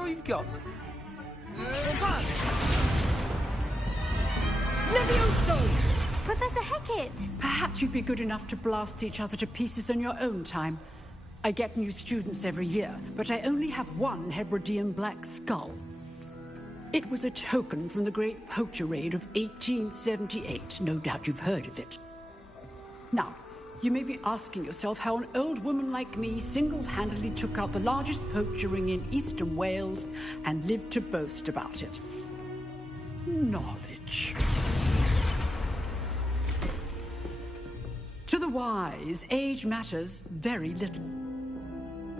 all you've got? Levioso! Professor Hecat! Perhaps you'd be good enough to blast each other to pieces on your own time. I get new students every year, but I only have one Hebridean black skull. It was a token from the Great Poacher Raid of 1878. No doubt you've heard of it. Now, you may be asking yourself how an old woman like me single-handedly took out the largest poacher ring in eastern Wales and lived to boast about it. Knowledge. To the wise, age matters very little.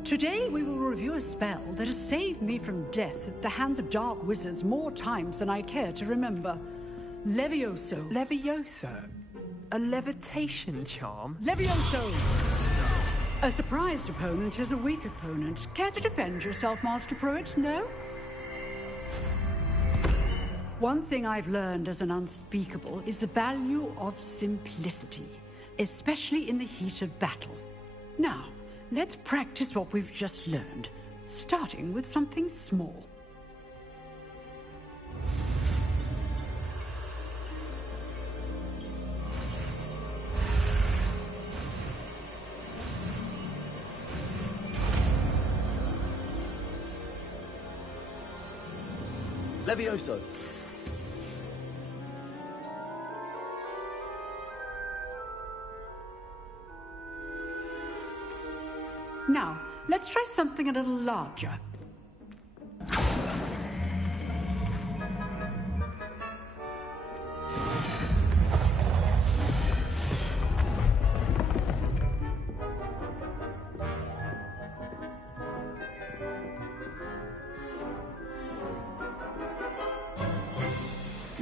Today we will review a spell that has saved me from death at the hands of dark wizards more times than I care to remember. Levioso. Levioso? A levitation charm? Levioso! A surprised opponent is a weak opponent. Care to defend yourself, Master Pruitt? No? One thing I've learned as an unspeakable is the value of simplicity, especially in the heat of battle. Now, let's practice what we've just learned, starting with something small. Levioso. Now, let's try something a little larger.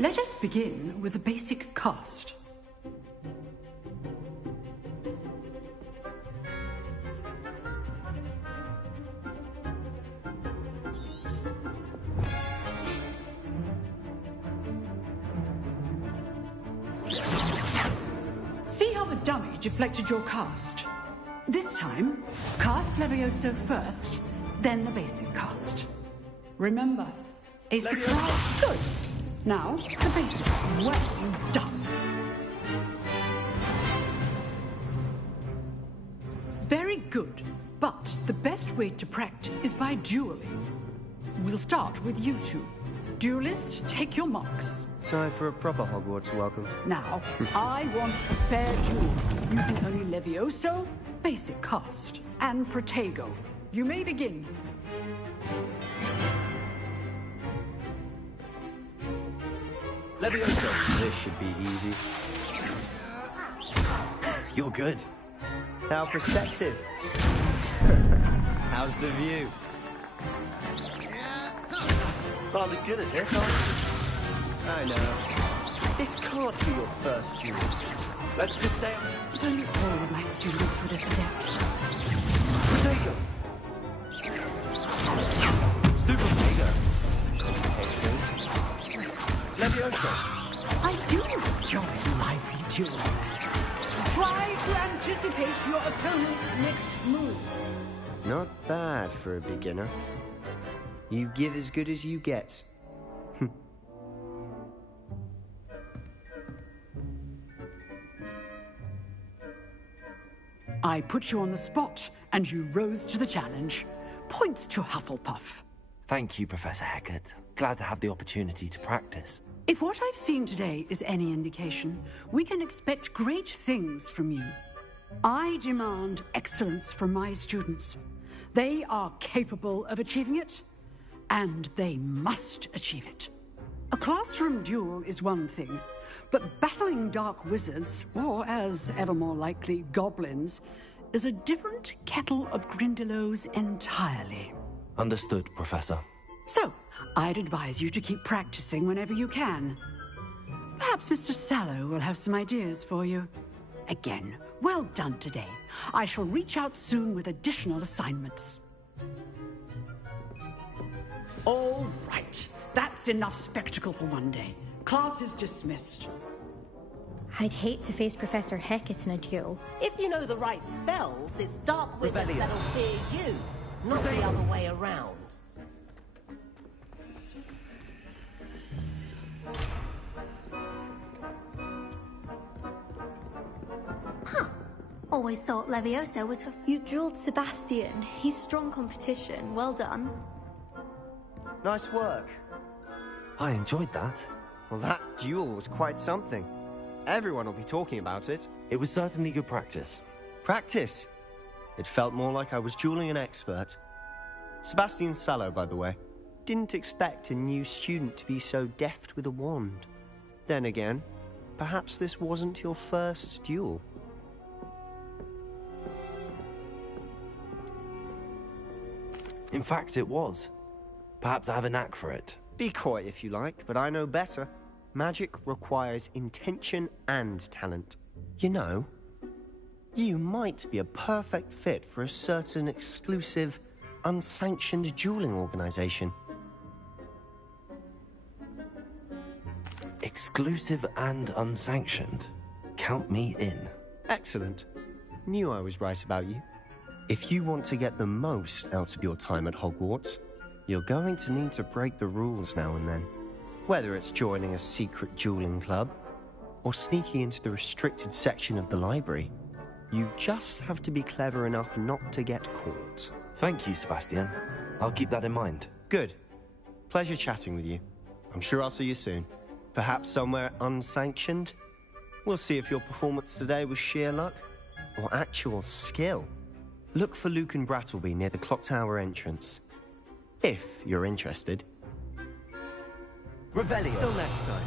Let us begin with the basic cast. See how the dummy deflected your cast? This time, cast Levioso first, then the basic cast. Remember, a surprise. Good. Now, the basic. Well done. Very good. But the best way to practice is by dueling. We'll start with you two. Duelists, take your marks. Time for a proper Hogwarts welcome. Now, I want a fair duel, using only Levioso, basic cast, and Protego. You may begin. Levioso. This should be easy. You're good. How perceptive. How's the view? Rather good at this, aren't you? I know. This can't be your first duel. Let's just say If only all of my students were this adept. Protego. Stupid Protego. Levioso. I do enjoy lively duels. Try to anticipate your opponent's next move. Not bad for a beginner. You give as good as you get. I put you on the spot, and you rose to the challenge. Points to Hufflepuff. Thank you, Professor Hecat. Glad to have the opportunity to practice. If what I've seen today is any indication, we can expect great things from you. I demand excellence from my students. They are capable of achieving it, and they must achieve it. A classroom duel is one thing, but battling dark wizards, or as ever more likely, goblins, is a different kettle of Grindylows entirely. Understood, Professor. So, I'd advise you to keep practicing whenever you can. Perhaps Mr. Sallow will have some ideas for you. Again, well done today. I shall reach out soon with additional assignments. All right. That's enough spectacle for one day. Class is dismissed. I'd hate to face Professor Hecat in a duel. If you know the right spells, it's dark wizards Revelio. that'll fear you, not the other way around. Always thought Levioso was for... You dueled Sebastian. He's strong competition. Well done. Nice work. I enjoyed that. Well, that duel was quite something. Everyone will be talking about it. It was certainly good practice. Practice? It felt more like I was dueling an expert. Sebastian Sallow, by the way. Didn't expect a new student to be so deft with a wand. Then again, perhaps this wasn't your first duel. In fact, it was. Perhaps I have a knack for it. Be coy if you like, but I know better. Magic requires intention and talent. You know, you might be a perfect fit for a certain exclusive, unsanctioned dueling organization. Exclusive and unsanctioned. Count me in. Excellent. Knew I was right about you. If you want to get the most out of your time at Hogwarts, you're going to need to break the rules now and then. Whether it's joining a secret dueling club, or sneaking into the restricted section of the library, you just have to be clever enough not to get caught. Thank you, Sebastian. I'll keep that in mind. Good. Pleasure chatting with you. I'm sure I'll see you soon. Perhaps somewhere unsanctioned? We'll see if your performance today was sheer luck, or actual skill. Look for Lucan Brattleby near the Clock Tower entrance. If you're interested. Revelio. Till next time.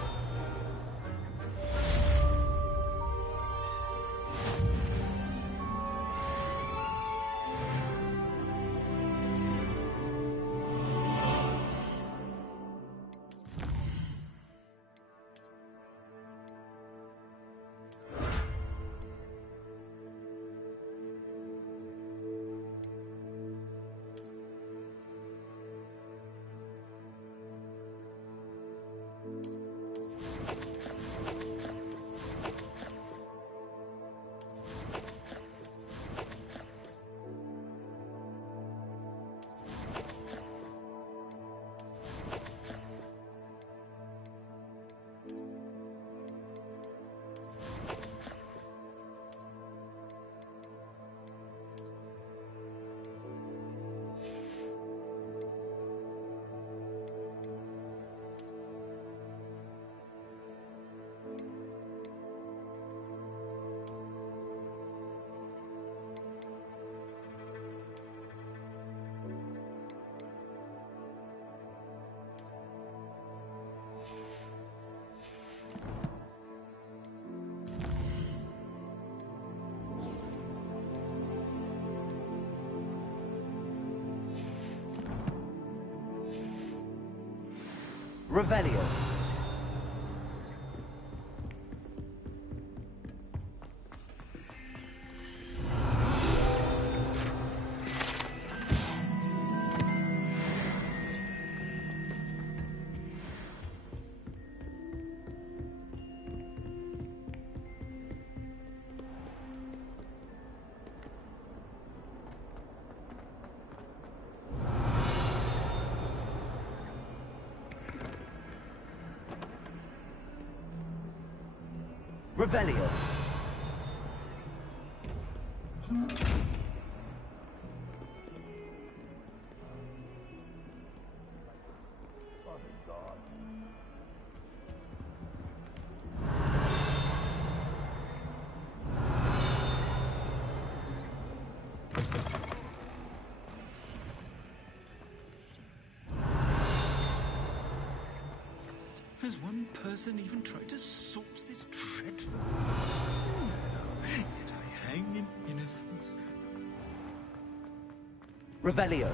Revelio. Revelio. Has one person even tried to sort this dreadful? No, yet I hang in innocence. Revelio.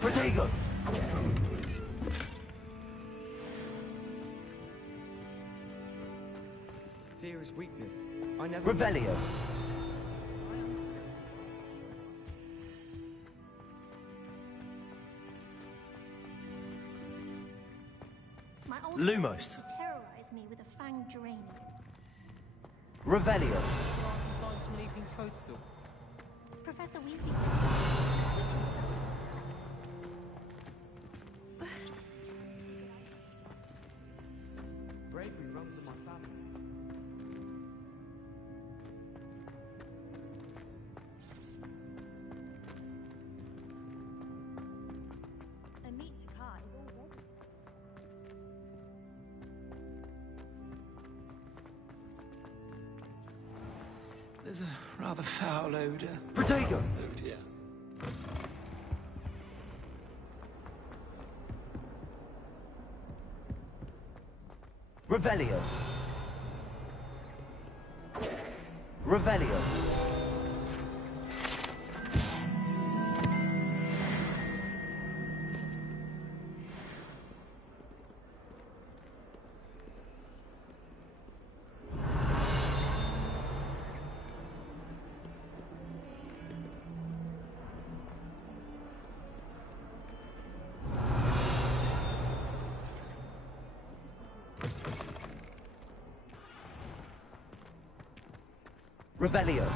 Protego. Fear is weakness. I never... Revelio. My old Lumos. used to terrorize me with a fanged drain. Revelio. Find some evening toadstool. Professor Weasley. Bravery runs in my family. There's a rather foul odor. Protego! Oh dear. Revelio. Revelio. Revelio.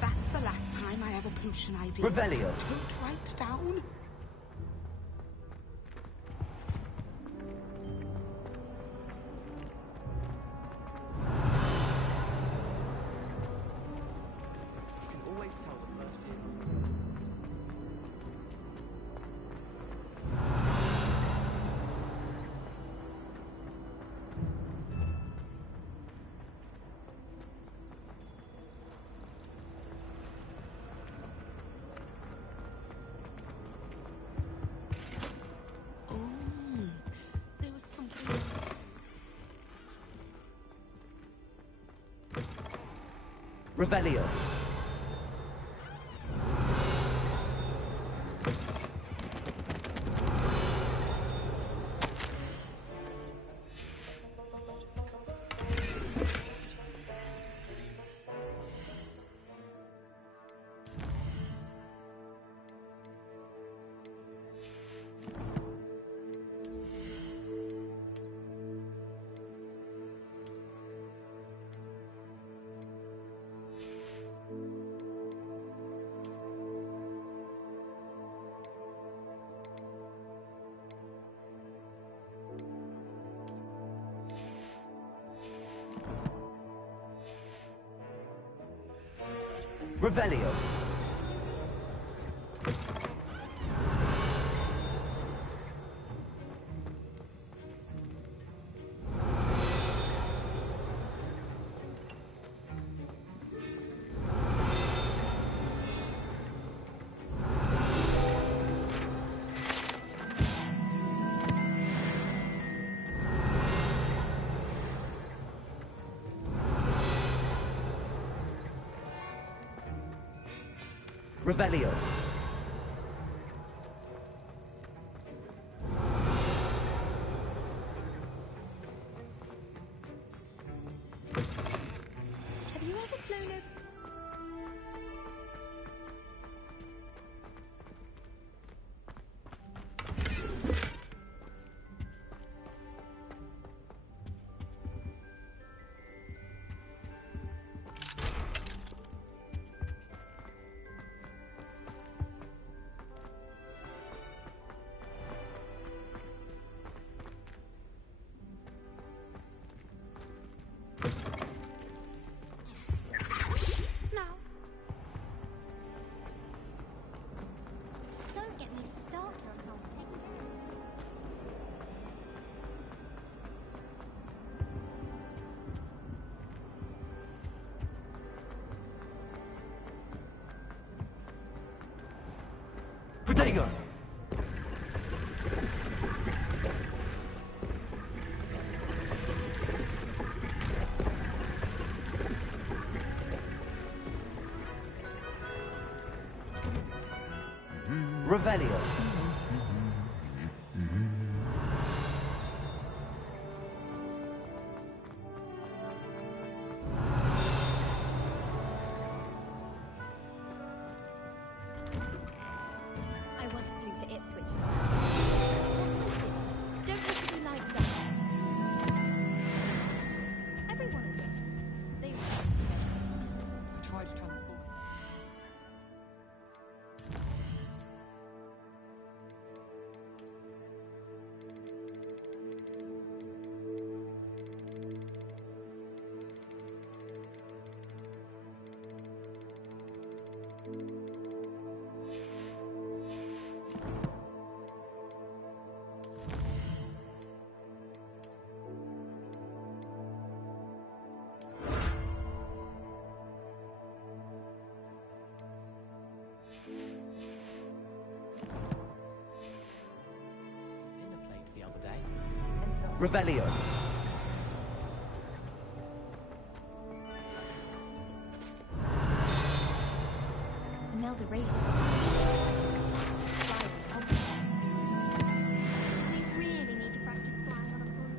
That's the last time I have a potion idea. Revelio. Don't write down. You can always tell the first year. Oh, there was something. Revelio. Revelio. Revelio. Have you ever flown over? Now. Don't get me started on how Protego. Revelio. I once flew to Ipswich. Don't look at me like that. Dinner plate the other day. Revelio. Imelda Race. We really need to practice flying on a balloon.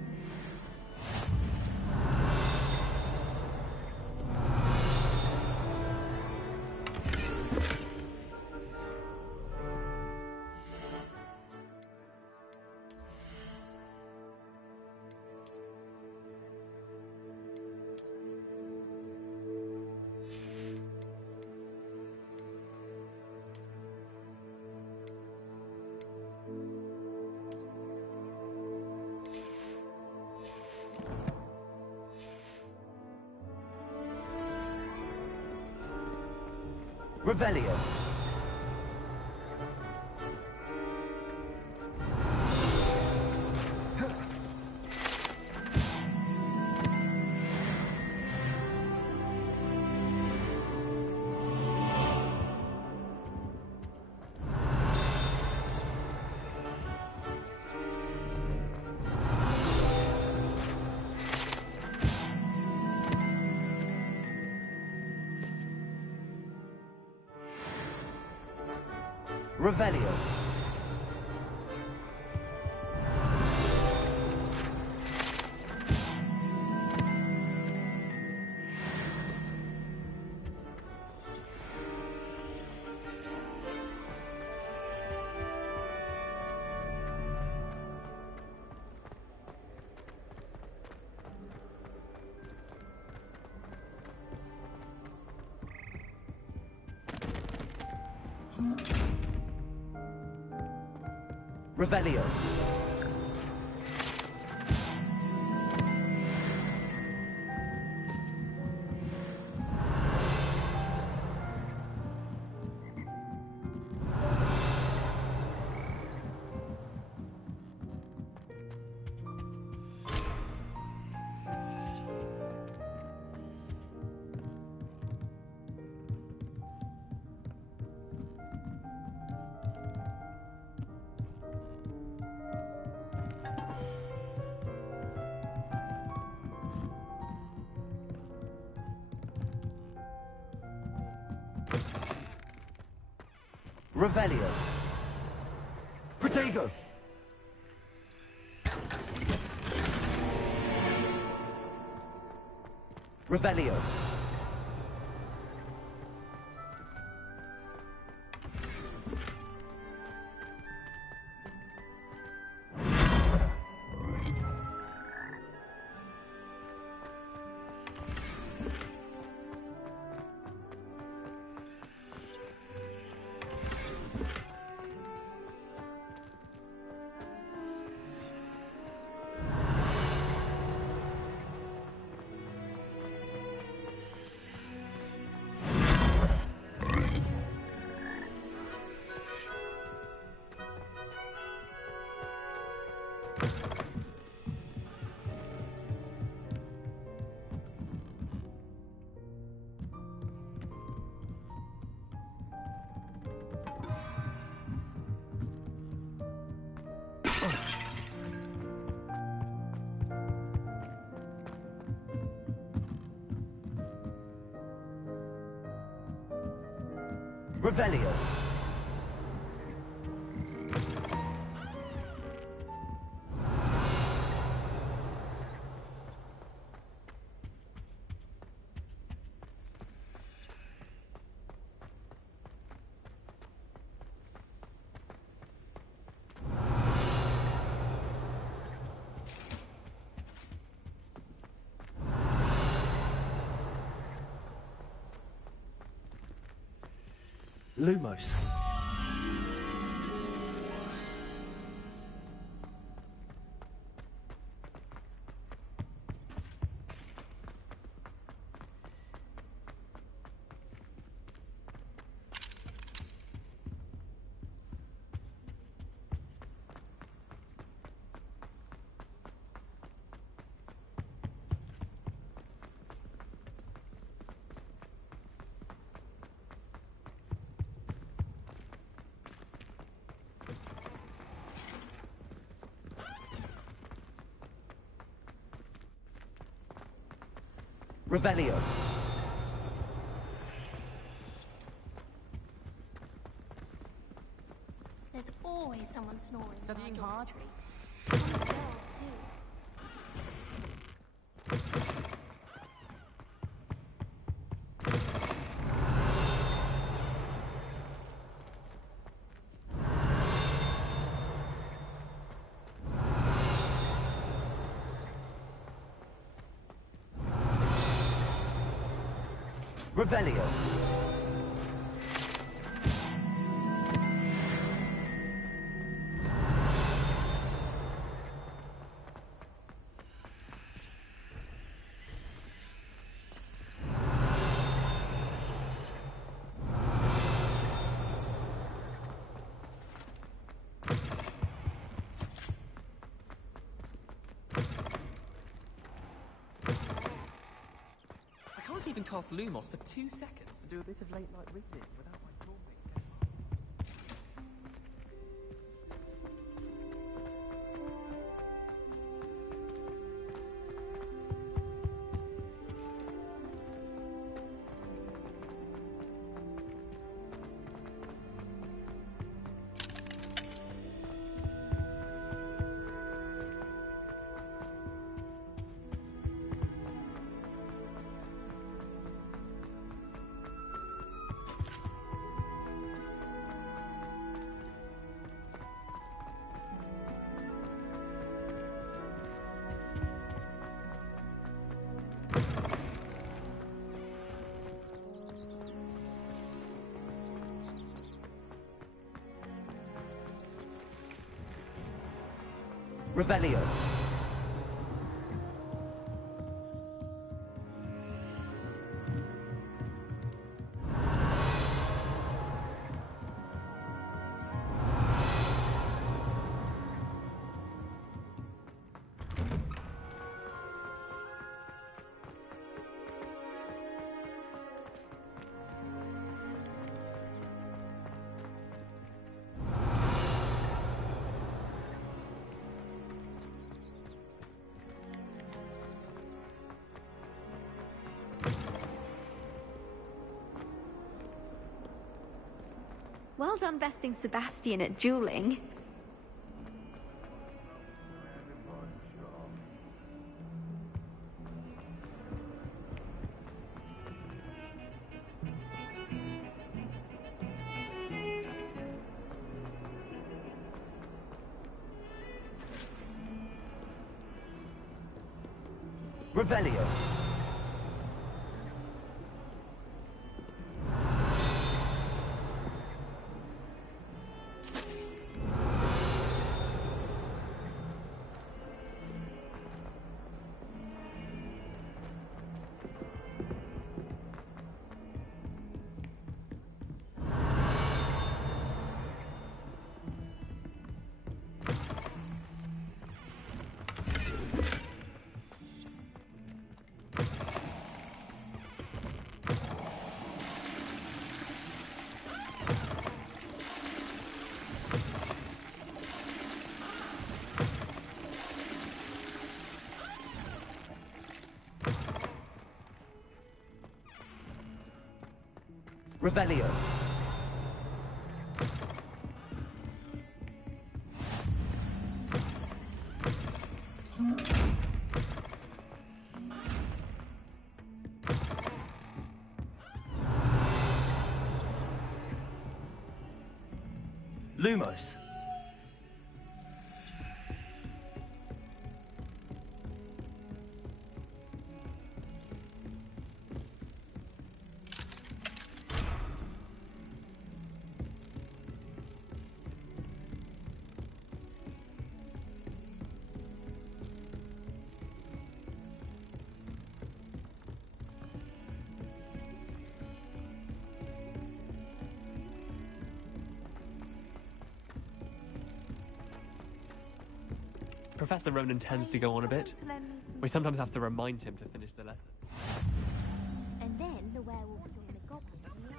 Revelio. Revelio. Revelio. Revelio. Protego. Revelio. Revelio. Lumos. Revelio. There's always someone snoring. Studying hard? Some girls, too. Revelio. I can't even cast Lumos for 2 seconds to do a bit of late night reading without my drawing. Revelio. Well done besting Sebastian at dueling. Revelio. Revelio. Lumos. Professor Ronan tends to go on a bit. We sometimes have to remind him to finish the lesson. And then the werewolf joined the goblin in the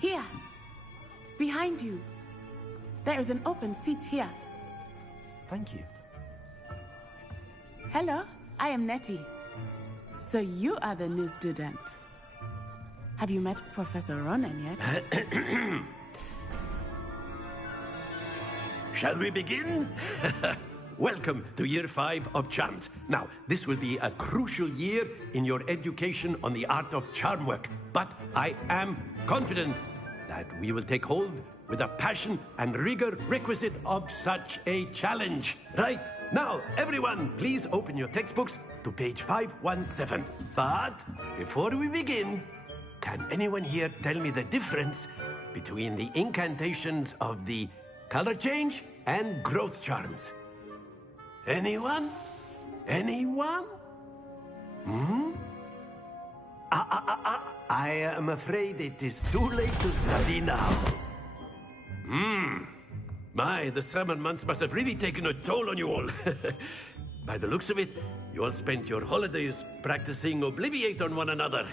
Here. Behind you. There is an open seat here. Thank you. Hello, I am Nettie. So you are the new student. Have you met Professor Ronan yet? Shall we begin? Welcome to Year 5 of Charms. Now, this will be a crucial year in your education on the art of charm work. But I am confident that we will take hold with the passion and rigor requisite of such a challenge. Right, now, everyone, please open your textbooks to page 517. But before we begin, can anyone here tell me the difference between the incantations of the color change and growth charms? Anyone? Anyone? I am afraid it is too late to study now. My, the summer months must have really taken a toll on you all. By the looks of it, you all spent your holidays practicing Obliviate on one another.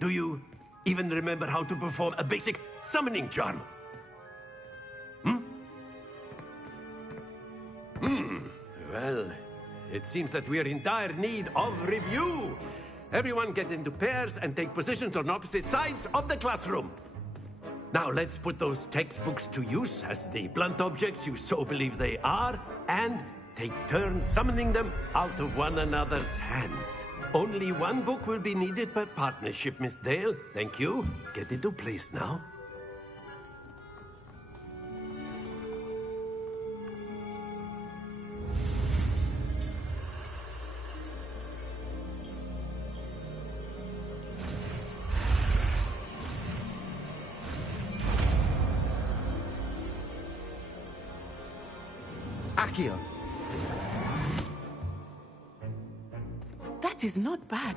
Do you even remember how to perform a basic summoning charm? Well, it seems that we are in dire need of review. Everyone get into pairs and take positions on opposite sides of the classroom. Now let's put those textbooks to use as the blunt objects you so believe they are, and take turns summoning them out of one another's hands. Only one book will be needed per partnership, Miss Dale. Thank you. Get into place now. Accio. That is not bad.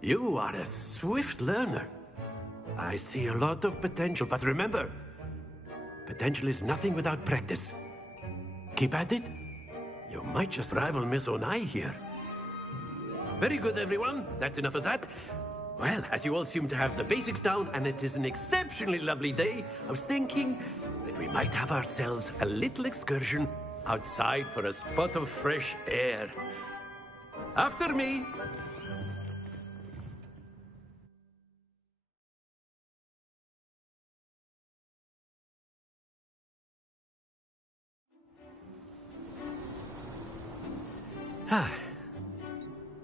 You are a swift learner. I see a lot of potential, but remember, potential is nothing without practice. Keep at it. You might just rival Miss Onai here. Very good, everyone. That's enough of that. Well, as you all seem to have the basics down, and it is an exceptionally lovely day, I was thinking that we might have ourselves a little excursion outside for a spot of fresh air. After me.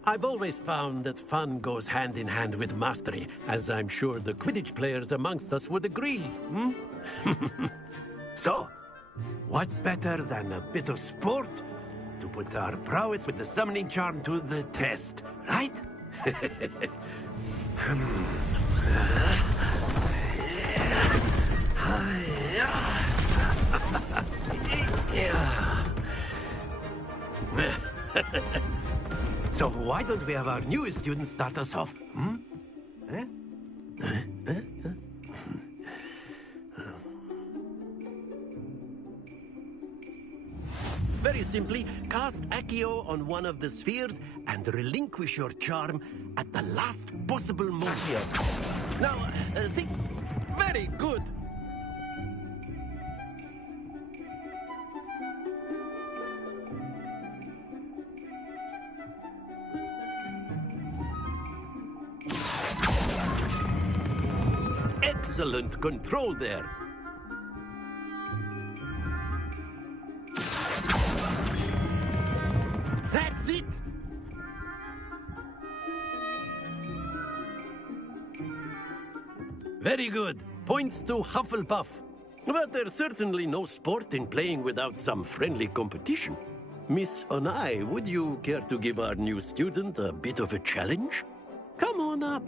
I've always found that fun goes hand in hand with mastery, as I'm sure the Quidditch players amongst us would agree. So, what better than a bit of sport to put our prowess with the summoning charm to the test, right? So why don't we have our newest student start us off? Very simply, cast Accio on one of the spheres and relinquish your charm at the last possible moment. Now, think. Very good. Excellent control there. That's it! Very good. Points to Hufflepuff. But there's certainly no sport in playing without some friendly competition. Miss Onai, would you care to give our new student a bit of a challenge? Come on up.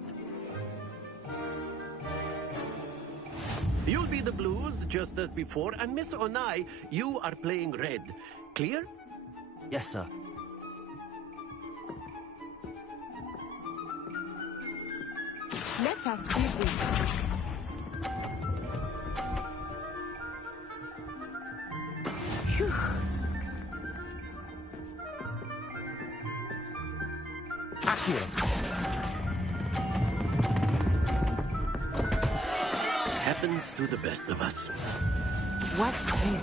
You'll be the blues, just as before, and Miss Onai, you are playing red. Clear? Yes, sir. Let us begin. Phew. Accio. happens to the best of us. Watch this.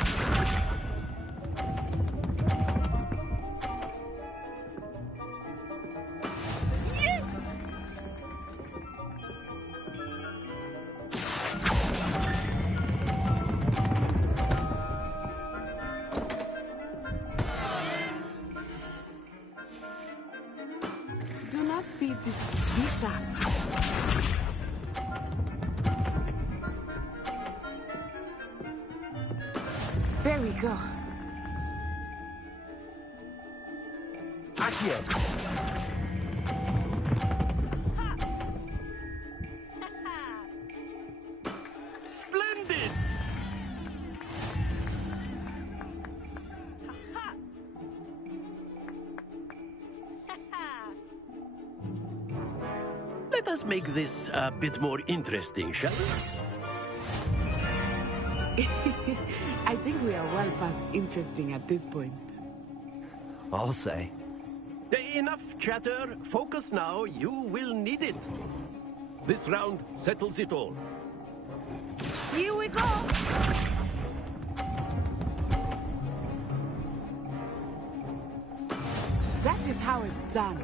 Do not be sharp. There we go. Accio. Splendid! Let us make this a bit more interesting, shall we? I think we are well past interesting at this point. I'll say. Enough chatter. Focus now. You will need it. This round settles it all. Here we go! That is how it's done.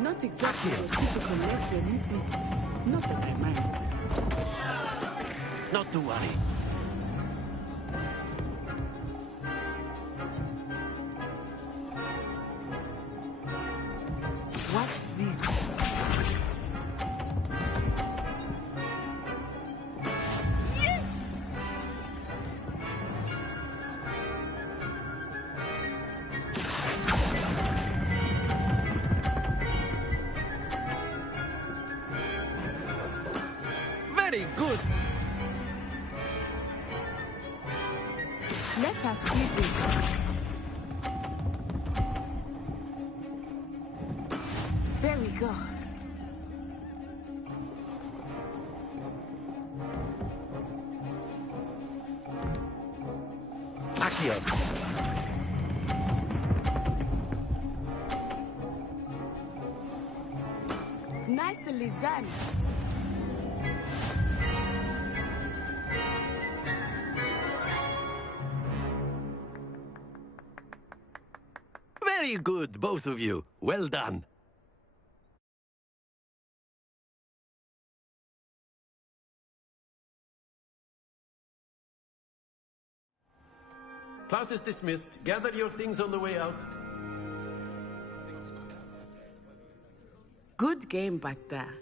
Not exactly a typical lesson, is it? Not that I mind. Not to worry. Watch this. Yes! Very good. Let us see this. There we go. Accio. Nicely done. Very good, both of you. Well done. Class is dismissed. Gather your things on the way out. Good game back there.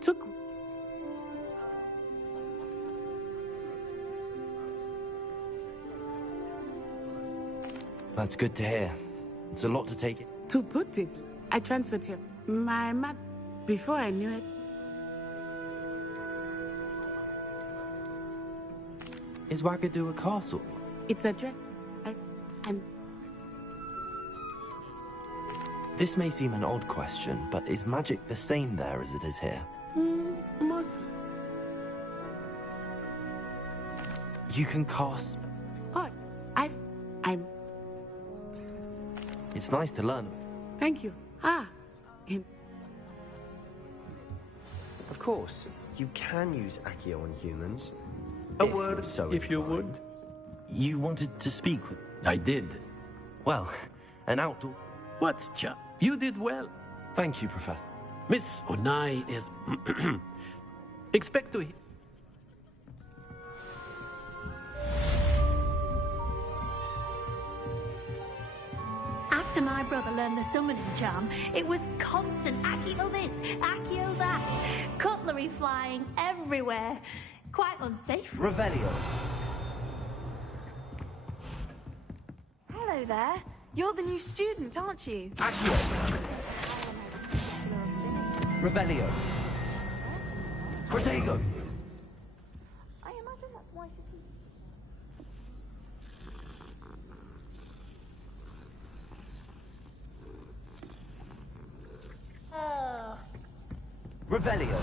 Took... That's good to hear. It's a lot to take in. To put it, I transferred here. My mother, before I knew it. Is Wagadu a castle? It's a dress. And This may seem an odd question, but is magic the same there as it is here? most... You can cast... Oh, I'm... It's nice to learn. Thank you. Of course, you can use Accio on humans. A word, so if you inclined. would. You wanted to speak with... I did. Well, an outdoor... What, chap? You did well. Thank you, Professor. Miss Onai is... Expect to... After my brother learned the summoning charm, it was constant Accio this, Accio that. Cutlery flying everywhere. Quite unsafe. Revelio. Hello there. You're the new student, aren't you? Accio. Revelio. Protego. I imagine that's why she keeps... Revelio.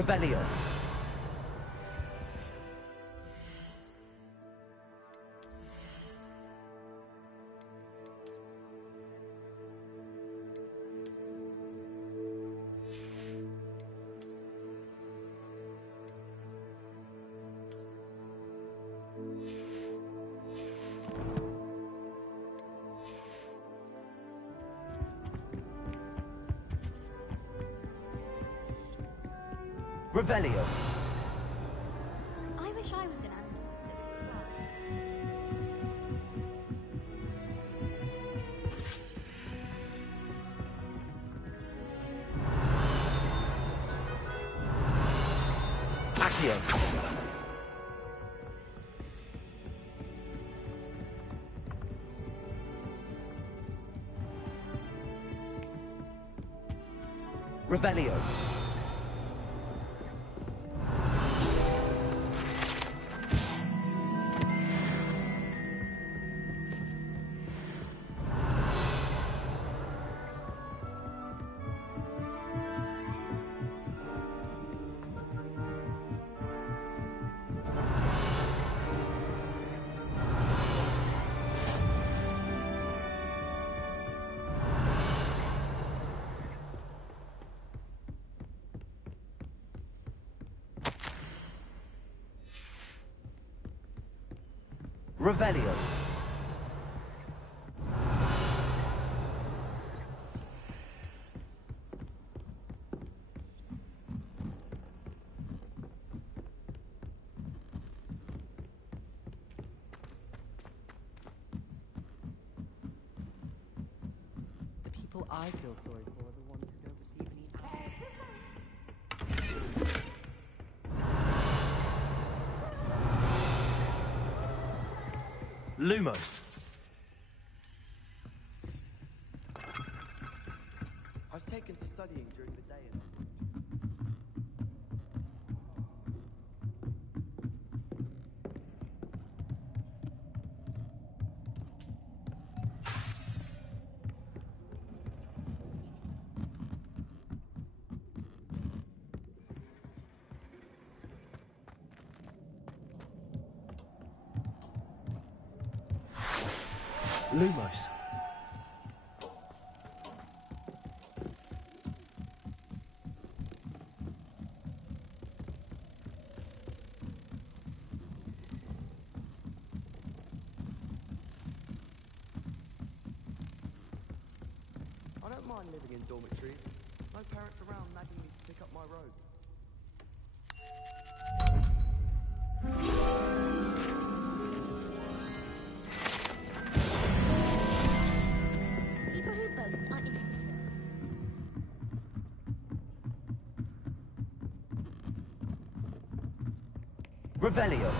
Revelio. Revelio. I wish I was in Andy. Accio. Revelio. Revelio. The people I feel sorry for are the ones who don't receive any. Lumos. I've taken to studying during the day and Lumos. I don't mind living in dormitories. No parents around nagging me to pick up my robe. People who boast are insecure. Revelio.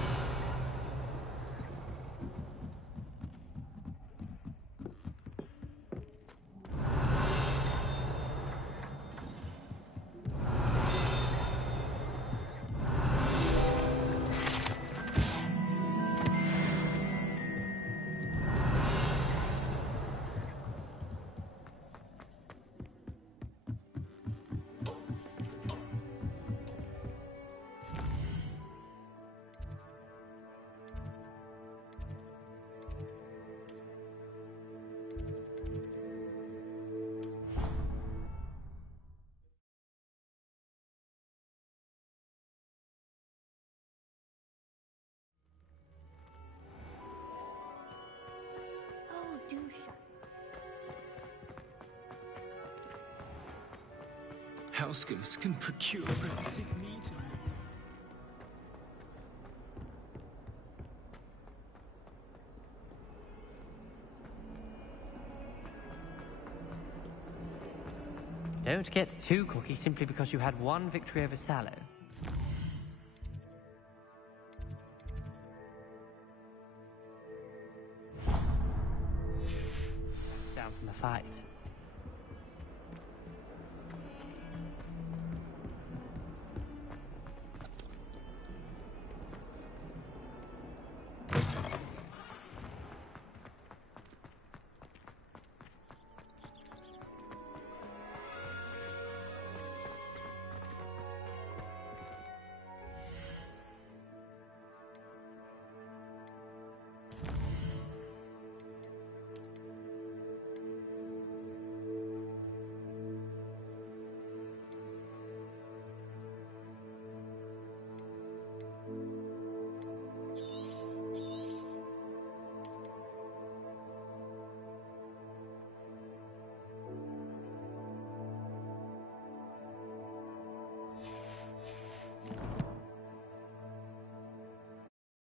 Oh, do shut. Houseguests can procure everything needed. Don't get too cocky simply because you had one victory over Sallow. Down from the fight.